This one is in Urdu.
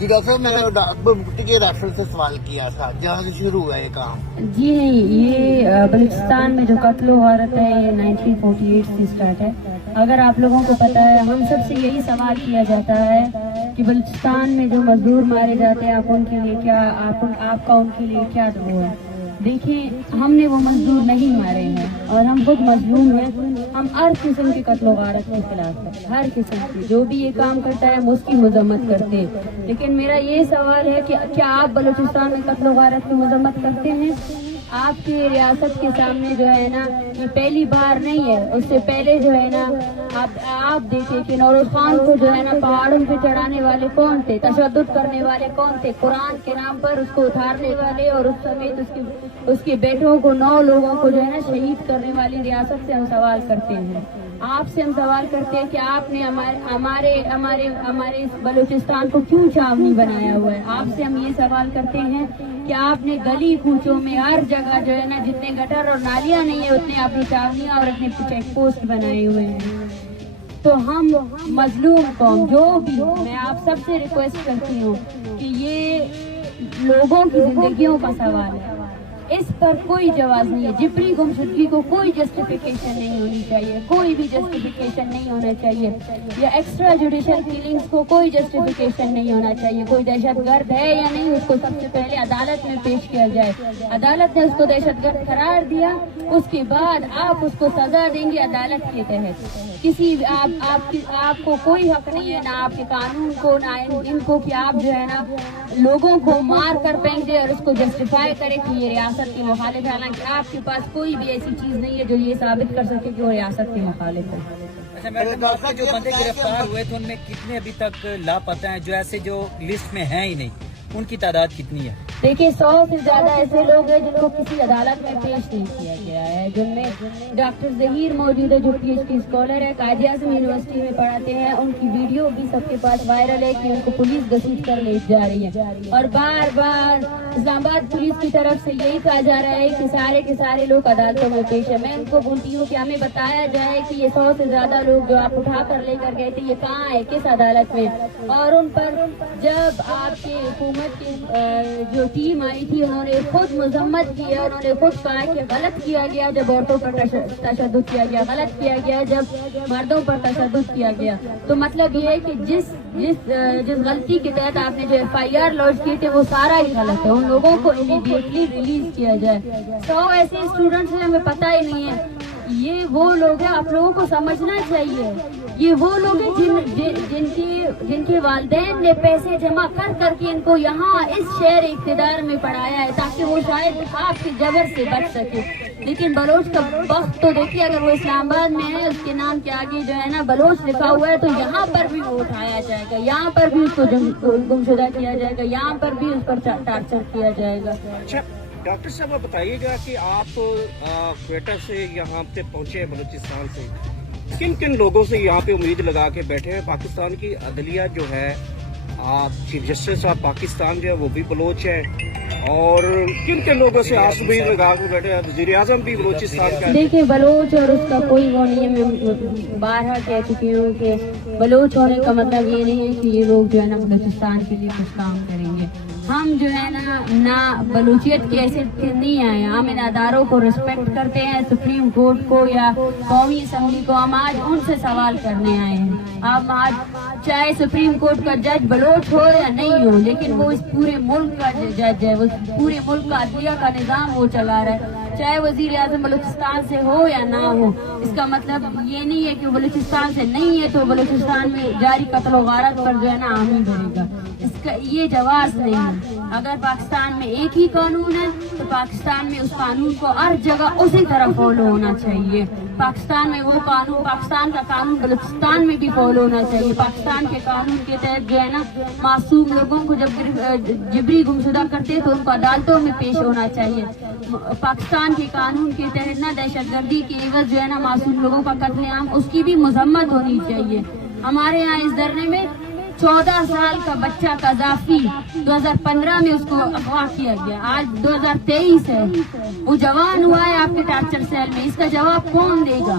جی ڈاکٹر صاحب میں نے اکبر مفتی کے ڈاکٹر سے سوال کیا تھا جہاں سے شروع ہوا یہ کام. جی نہیں، یہ بلوچستان میں جو قتل و غارت ہے یہ 1948 سے اسٹارٹ ہے. اگر آپ لوگوں کو پتہ ہے، ہم سب سے یہی سوال کیا جاتا ہے کہ بلوچستان میں جو مزدور مارے جاتے ہیں آپ ان کے لیے کیا آپ کا ان کے لیے کیا دعا ہے؟ دیکھیں، ہم نے وہ مزدور نہیں مارے ہیں اور ہم خود مظلوم ہیں. ہم ہر قسم کی قتل و غارت کے خلاف ہیں، ہر قسم کی. جو بھی یہ کام کرتا ہے ہم اس کی مذمت کرتے ہیں. لیکن میرا یہ سوال ہے کہ کیا آپ بلوچستان میں قتل و غارت کی مذمت کرتے ہیں؟ آپ کی ریاست کے سامنے جو ہے نا، یہ پہلی بار نہیں ہے، اس سے پہلے جو ہے نا آپ دیکھیں کہ نوروز خان کو جو ہے نا پہاڑوں پہ چڑھانے والے کون تھے، تشدد کرنے والے کون تھے، قرآن کے نام پر اس کو اتارنے والے اور اس سمیت اس کے بیٹوں کو 9 لوگوں کو جو ہے نا شہید کرنے والی ریاست سے ہم سوال کرتے ہیں. آپ سے ہم سوال کرتے ہیں کہ آپ نے ہمارے اس بلوچستان کو کیوں چھاونی بنایا ہوا ہے. آپ سے ہم یہ سوال کرتے ہیں کہ آپ نے گلی کوچوں میں ہر جگہ جو ہے نا جتنے گٹر اور نالیاں نہیں ہیں اتنے آپ نے چھاونیاں اور اپنے چیک پوسٹ بنائے ہوئے ہیں. تو ہم مظلوم قوم جو بھی، میں آپ سب سے ریکویسٹ کرتی ہوں کہ یہ لوگوں کی زندگیوں کا سوال ہے، اس پر کوئی جواز نہیں ہے. جبری گمشدگی کو کوئی جسٹیفیکیشن نہیں ہونی چاہیے، کوئی بھی جسٹیفیکیشن نہیں ہونا چاہیے. یا ایکسٹرا جوڈیشل کلنگز کو کوئی جسٹیفیکیشن نہیں ہونا چاہیے. کوئی دہشت گرد ہے یا نہیں، اس کو سب سے پہلے عدالت میں پیش کیا جائے. عدالت نے اس کو دہشت گرد قرار دیا، اس کے بعد آپ اس کو سزا دیں گے عدالت کے تحت. آپ کو کوئی حق نہیں ہے، نہ آپ کے قانون کو، نہ ان کو، کہ آپ جو ہے نا لوگوں کو مار کر پھینک دے اور اس کو جسٹیفائی کرے کہ یہ ریاست کے مخالف ہے. حالانکہ آپ کے پاس کوئی بھی ایسی چیز نہیں ہے جو یہ ثابت کر سکے کہ وہ ریاست کے مخالف ہے. اچھا میڈم، آپ کا جو بندے گرفتار ہوئے تھے ان میں کتنے ابھی تک لاپتہ ہیں، جو ایسے جو لسٹ میں ہیں ہی نہیں، ان کی تعداد کتنی ہے؟ دیکھیے 100 سے زیادہ ایسے لوگ ہیں جن کو کسی عدالت میں پیش نہیں کیا گیا ہے، جن میں ڈاکٹر ظہیر موجود ہے جو PhD اسکالر ہے، قائد اعظم یونیورسٹی میں پڑھاتے ہیں. ان کی ویڈیو بھی سب کے پاس وائرل ہے کہ ان کو پولیس گھسیٹ کر لے جا رہی ہے. اور بار بار اسلام آباد پولیس کی طرف سے یہی کہا جا رہا ہے کہ سارے کے سارے لوگ عدالتوں میں پیش ہیں. میں ان کو بولتی ہوں کہ ہمیں بتایا جائے کہ یہ 100 سے زیادہ لوگ جو آپ اٹھا کر لے کر گئے تھے یہ کہاں ہے، کس عدالت میں. اور ان پر جب آپ کے حکومت کی جو ٹیم آئی تھی انہوں نے خود مذمت کی ہے، انہوں نے خود کہا کہ غلط کیا گیا جب عورتوں پر تشدد کیا گیا، غلط کیا گیا جب مردوں پر تشدد کیا گیا. تو مطلب یہ ہے کہ جس غلطی کے تحت آپ نے جو FIR لانچ کی تھے وہ سارا ہی غلط ہے. ان لوگوں کو امیڈیٹلی ریلیز کیا جائے. 100 ایسے اسٹوڈنٹس ہیں ہمیں پتہ ہی نہیں ہے. یہ وہ لوگ ہیں، آپ لوگوں کو سمجھنا چاہیے، یہ وہ لوگ ہیں جن کے والدین نے پیسے جمع کر کے ان کو یہاں اس شہر اقتدار میں پڑھایا ہے تاکہ وہ شاید آپ کے جبر سے بچ سکے. لیکن بلوچ کا وقت تو دیکھیے، اگر وہ اسلام آباد میں ہے، اس کے نام کے آگے جو ہے نا بلوچ لکھا ہوا ہے تو یہاں پر بھی وہ اٹھایا جائے گا، یہاں پر بھی اس کو گمشدہ کیا جائے گا، یہاں پر بھی اس پر ٹارچر کیا جائے گا. ڈاکٹر صاحب آپ بتائیے گا کہ آپ کوئٹہ سے یہاں پہ پہنچے ہیں بلوچستان سے، کن کن لوگوں سے یہاں پہ امید لگا کے بیٹھے ہیں؟ پاکستان کی عدلیہ جو ہے، آپ چیف جسٹس صاحب پاکستان جو ہے وہ بھی بلوچ ہے، اور کن کن لوگوں سے آپ امید لگا کے بیٹھے ہیں؟ وزیر اعظم بھی بلوچستان کا. دیکھیں بلوچ اور اس کا کوئی وہ نہیں ہے. میں بارہا کہہ چکی ہوں کہ بلوچ ہونے کا مطلب یہ نہیں ہے کہ یہ لوگ جو ہے نا بلوچستان کے لیے کچھ کام کریں گے. ہم جو ہے نا بلوچیت کی حیثیت نہیں آئے، ہم ان اداروں کو رسپیکٹ کرتے ہیں، سپریم کورٹ کو یا قومی اسمبلی کو. ہم آج ان سے سوال کرنے آئے ہیں. ہم آج چاہے سپریم کورٹ کا جج بلوچ ہو یا نہیں ہو، لیکن وہ اس پورے ملک کا جج ہے، وہ پورے ملک کا عدلیہ کا نظام وہ چلا رہا ہے. چاہے وزیر اعظم بلوچستان سے ہو یا نہ ہو، اس کا مطلب یہ نہیں ہے کہ وہ بلوچستان سے نہیں ہے تو بلوچستان میں جاری قتل و غارت پر جو ہے نا حامی بنے گا. اس کا یہ جواز نہیں ہے. اگر پاکستان میں ایک ہی قانون ہے تو پاکستان میں اس قانون کو ہر جگہ اسی طرح فالو ہونا چاہیے. پاکستان میں وہ قانون، پاکستان کا قانون بلوچستان میں بھی فالو ہونا چاہیے. پاکستان کے قانون کے تحت جو ہے نا معصوم لوگوں کو جب جبری گمشدہ کرتے تو ان کو عدالتوں میں پیش ہونا چاہیے. پاکستان کے قانون کے تحت نا دہشت گردی کے عوض جو ہے نا معصوم لوگوں کا قتل عام، اس کی بھی مذمت ہونی چاہیے. ہمارے یہاں اس دھرنے میں 14 سال کا بچہ قذافی 2015 میں اس کو اغوا کیا گیا، آج 2023 ہے، وہ جوان ہوا ہے آپ کے ٹارچر سیل میں. اس کا جواب کون دے گا؟